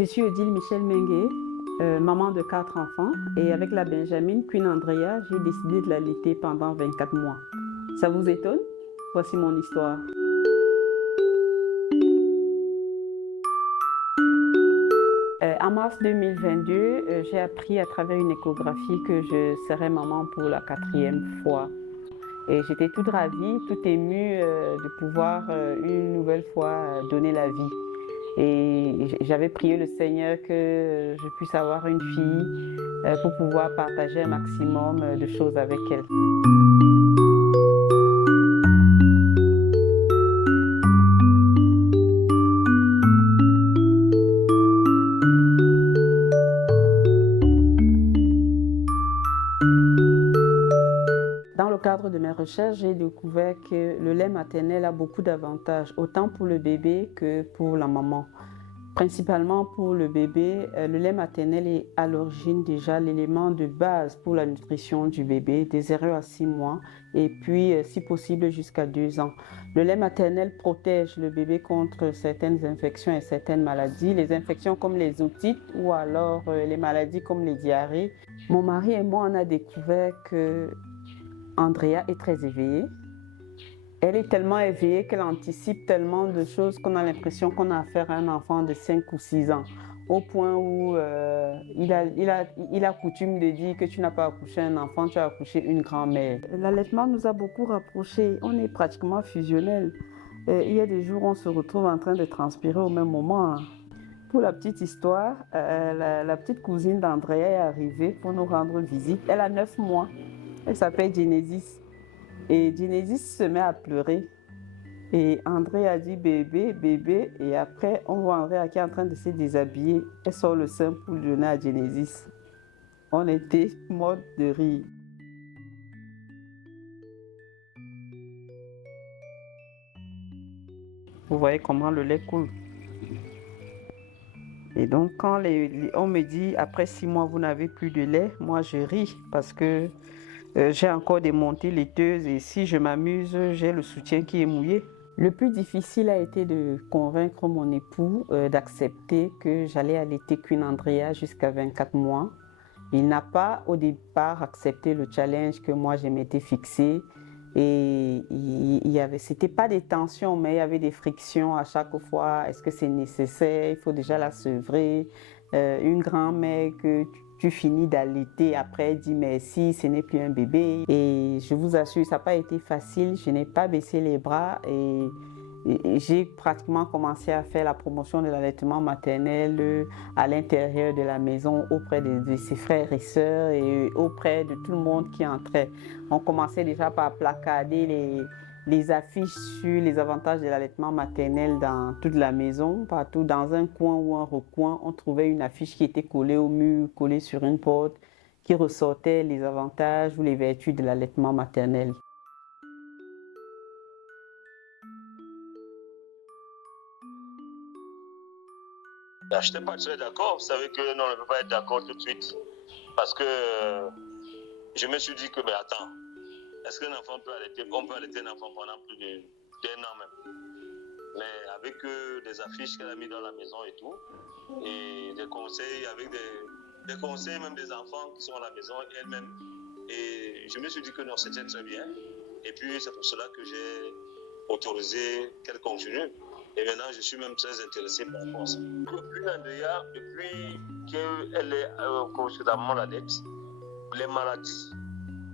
Je suis Odile Michel Mengué, maman de 4 enfants, et avec la Benjamine Queen Andrea, j'ai décidé de l'allaiter pendant 24 mois. Ça vous étonne? Voici mon histoire. En mars 2022, j'ai appris à travers une échographie que je serais maman pour la 4e fois. Et j'étais toute ravie, toute émue de pouvoir une nouvelle fois donner la vie. Et j'avais prié le Seigneur que je puisse avoir une fille pour pouvoir partager un maximum de choses avec elle. Dans le cadre de mes recherches, j'ai découvert que le lait maternel a beaucoup d'avantages, autant pour le bébé que pour la maman. Principalement pour le bébé, le lait maternel est à l'origine déjà l'élément de base pour la nutrition du bébé, des 0 à 6 mois et puis si possible jusqu'à 2 ans. Le lait maternel protège le bébé contre certaines infections et certaines maladies, les infections comme les otites ou alors les maladies comme les diarrhées. Mon mari et moi, on a découvert que Andrea est très éveillée. Elle est tellement éveillée qu'elle anticipe tellement de choses qu'on a l'impression qu'on a affaire à un enfant de 5 ou 6 ans. Au point où il a coutume de dire que tu n'as pas accouché un enfant, tu as accouché une grand-mère. L'allaitement nous a beaucoup rapprochés. On est pratiquement fusionnels. Il y a des jours où on se retrouve en train de transpirer au même moment. Pour la petite histoire, la petite cousine d'Andrea est arrivée pour nous rendre visite. Elle a 9 mois. Elle s'appelle Genesis. Et Genesis se met à pleurer. Et André a dit bébé, bébé. Et après, on voit André qui est en train de se déshabiller. Elle sort le sein pour le donner à Genesis. On était morts de rire. Vous voyez comment le lait coule. Et donc, quand on me dit après 6 mois, vous n'avez plus de lait, moi je ris parce que j'ai encore des montées laiteuses et si je m'amuse, j'ai le soutien qui est mouillé. Le plus difficile a été de convaincre mon époux d'accepter que j'allais allaiter Queen Andrea jusqu'à 24 mois. Il n'a pas au départ accepté le challenge que moi je m'étais fixé. Et c'était pas des tensions, mais il y avait des frictions à chaque fois. Est-ce que c'est nécessaire? Il faut déjà la sevrer. Une grand-mère que tu finis d'allaiter, après elle dit merci, ce n'est plus un bébé. Et je vous assure, ça n'a pas été facile. Je n'ai pas baissé les bras et j'ai pratiquement commencé à faire la promotion de l'allaitement maternel à l'intérieur de la maison auprès de ses frères et sœurs et auprès de tout le monde qui entrait. On commençait déjà par placarder les affiches sur les avantages de l'allaitement maternel dans toute la maison, partout dans un coin ou un recoin, on trouvait une affiche qui était collée au mur, collée sur une porte, qui ressortait les avantages ou les vertus de l'allaitement maternel. Je n'étais pas très d'accord. Vous savez que non, on ne peut pas être d'accord tout de suite. Parce que je me suis dit que, mais attends, est-ce qu'un enfant peut allaiter, on peut allaiter un enfant pendant plus d'un an même? Mais avec des affiches qu'elle a mis dans la maison et tout, et des conseils, avec des conseils même des enfants qui sont à la maison elle-même. Et je me suis dit que non, c'était très bien. Et puis c'est pour cela que j'ai autorisé qu'elle continue. Et maintenant, je suis même très intéressé par rapport à ça. Depuis Andrea, depuis qu'elle est constamment la dette, les maladies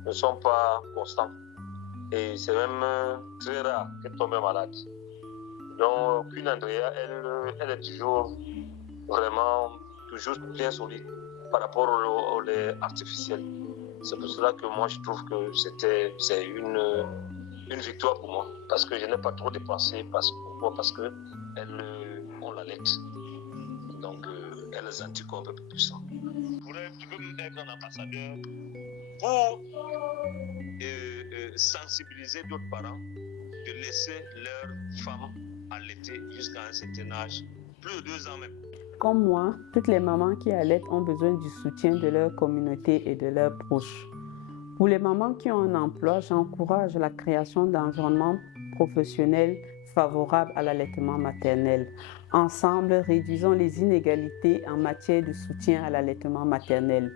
ne sont pas constantes. Et c'est même très rare qu'elle tombe malade. Donc, une Andrea, elle est toujours vraiment toujours bien solide par rapport au lait artificiel. C'est pour cela que moi, je trouve que c'est une victoire pour moi. Parce que je n'ai pas trop dépensé. Pourquoi? Parce qu'on l'allait. Donc, elle a les anticorps un peu plus puissants. Tu peux être un ambassadeur pour sensibiliser d'autres parents de laisser leurs femmes allaiter jusqu'à un certain âge, plus de 2 ans même. Comme moi, toutes les mamans qui allaitent ont besoin du soutien de leur communauté et de leurs proches. Pour les mamans qui ont un emploi, j'encourage la création d'environnements professionnels favorables à l'allaitement maternel. Ensemble, réduisons les inégalités en matière de soutien à l'allaitement maternel.